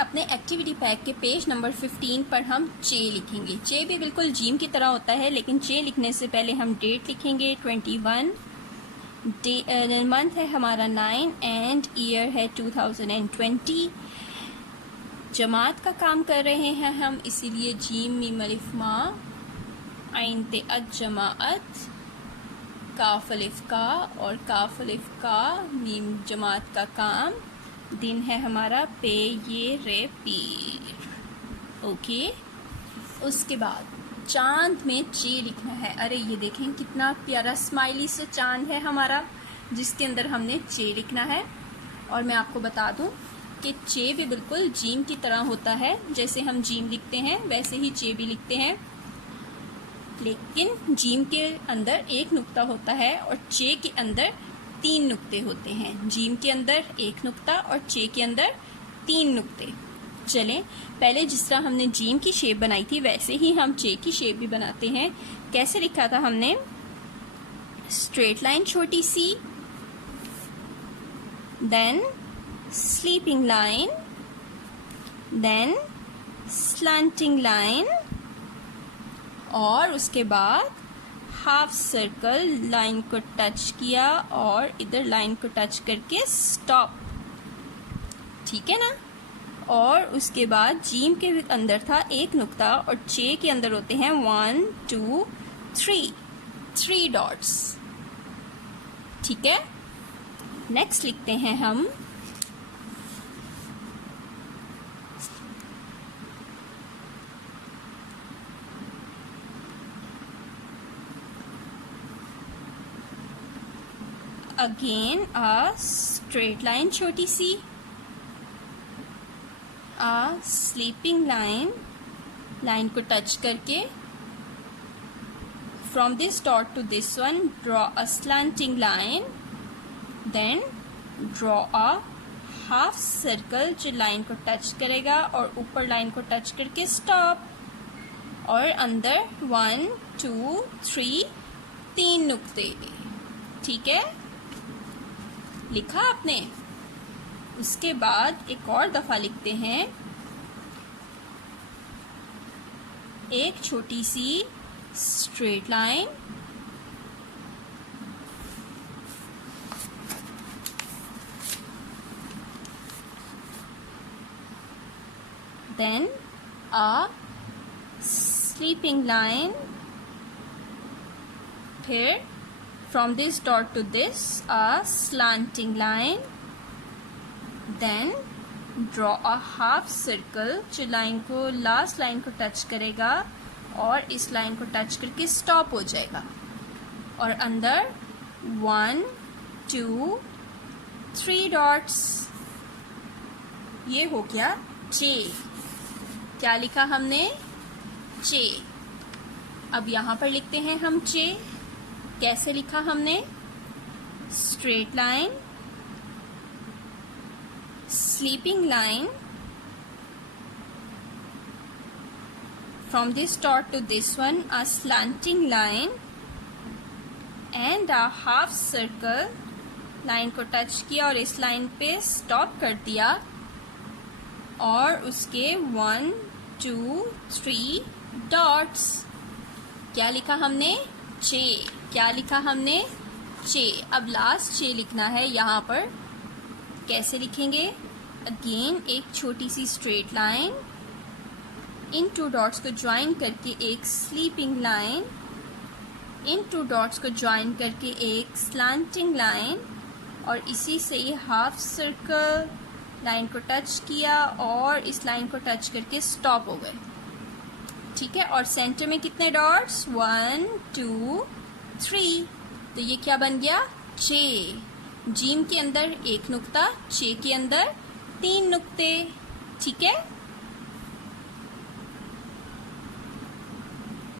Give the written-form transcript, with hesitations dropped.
अपने activity pack के page number 15 पर हम चे लिखेंगे। चे भी बिल्कुल जीम की तरह होता है, लेकिन चे लिखने से पहले हम डेट लिखेंगे 21, मंथ है हमारा 9 एंड ईयर है 2020। जमात का काम कर रहे हैं हम, इसीलिए जीम मीम अलिफ मा आइन ते अज जमाअत, काफ अलिफ का और काफ अलिफ का, मीम जमात का काम, दिन है हमारा पे ये रे पीर। ओके, उसके बाद चांद में चे लिखना है। अरे ये देखें कितना प्यारा स्माइली से चांद है हमारा, जिसके अंदर हमने चे लिखना है। और मैं आपको बता दूं कि चे भी बिल्कुल जीम की तरह होता है, जैसे हम जीम लिखते हैं वैसे ही चे भी लिखते हैं, लेकिन जीम के अंदर एक नुक्ता होता है और चे के अंदर 3 नुक्ते होते हैं। जीम के अंदर 1 नुक्ता और चे के अंदर 3 नुक्ते। चलें, पहले जिस तरह हमने जीम की शेप बनाई थी वैसे ही हम चे की शेप भी बनाते हैं। कैसे लिखा था हमने? स्ट्रेट लाइन छोटी सी, then sleeping line, then slanting line, और उसके बाद हाफ सर्कल लाइन को टच किया और इधर लाइन को टच करके स्टॉप। ठीक है ना? और उसके बाद जीम के अंदर था 1 नुक्ता और चे के अंदर होते हैं 1 2 3 डॉट्स। ठीक है, नेक्स्ट लिखते हैं हम अगेन a straight line छोटी सी, a sleeping line, लाइन को टच करके from this dot to this one draw a slanting line, then draw a half circle जो लाइन को टच करेगा और ऊपर लाइन को टच करके स्टॉप, और अंदर 1 2 3 नुक्ते। ठीक है, लिखा आपने? उसके बाद एक और दफा लिखते हैं, एक छोटी सी straight line, then a sleeping line, फिर from this dot to this a slanting line, then draw a half circle जो लाइन को लास्ट लाइन को टच करेगा और इस लाइन को टच करके स्टॉप हो जाएगा, और अंदर 1 2 3 डॉट्स। ये हो गया चे। क्या लिखा हमने? चे। अब यहाँ पर लिखते हैं हम चे। कैसे लिखा हमने? Straight line, sleeping line, from this dot to this one a slanting line and a half circle, line को टच किया और इस लाइन पे स्टॉप कर दिया, और उसके 1 2 3 डॉट्स। क्या लिखा हमने? चे। क्या लिखा हमने? चे। अब लास्ट चे लिखना है यहाँ पर। कैसे लिखेंगे? अगेन एक छोटी सी स्ट्रेट लाइन, इन 2 डॉट्स को ज्वाइन करके एक स्लीपिंग लाइन, इन 2 डॉट्स को ज्वाइन करके एक स्लैंटिंग लाइन, और इसी से ये हाफ सर्कल लाइन को टच किया और इस लाइन को टच करके स्टॉप हो गए। ठीक है, और सेंटर में कितने डॉट्स? 1 2 3। तो ये क्या बन गया? चे। जीम के अंदर 1 नुक्ता, चे के अंदर 3 नुक्ते। ठीक है।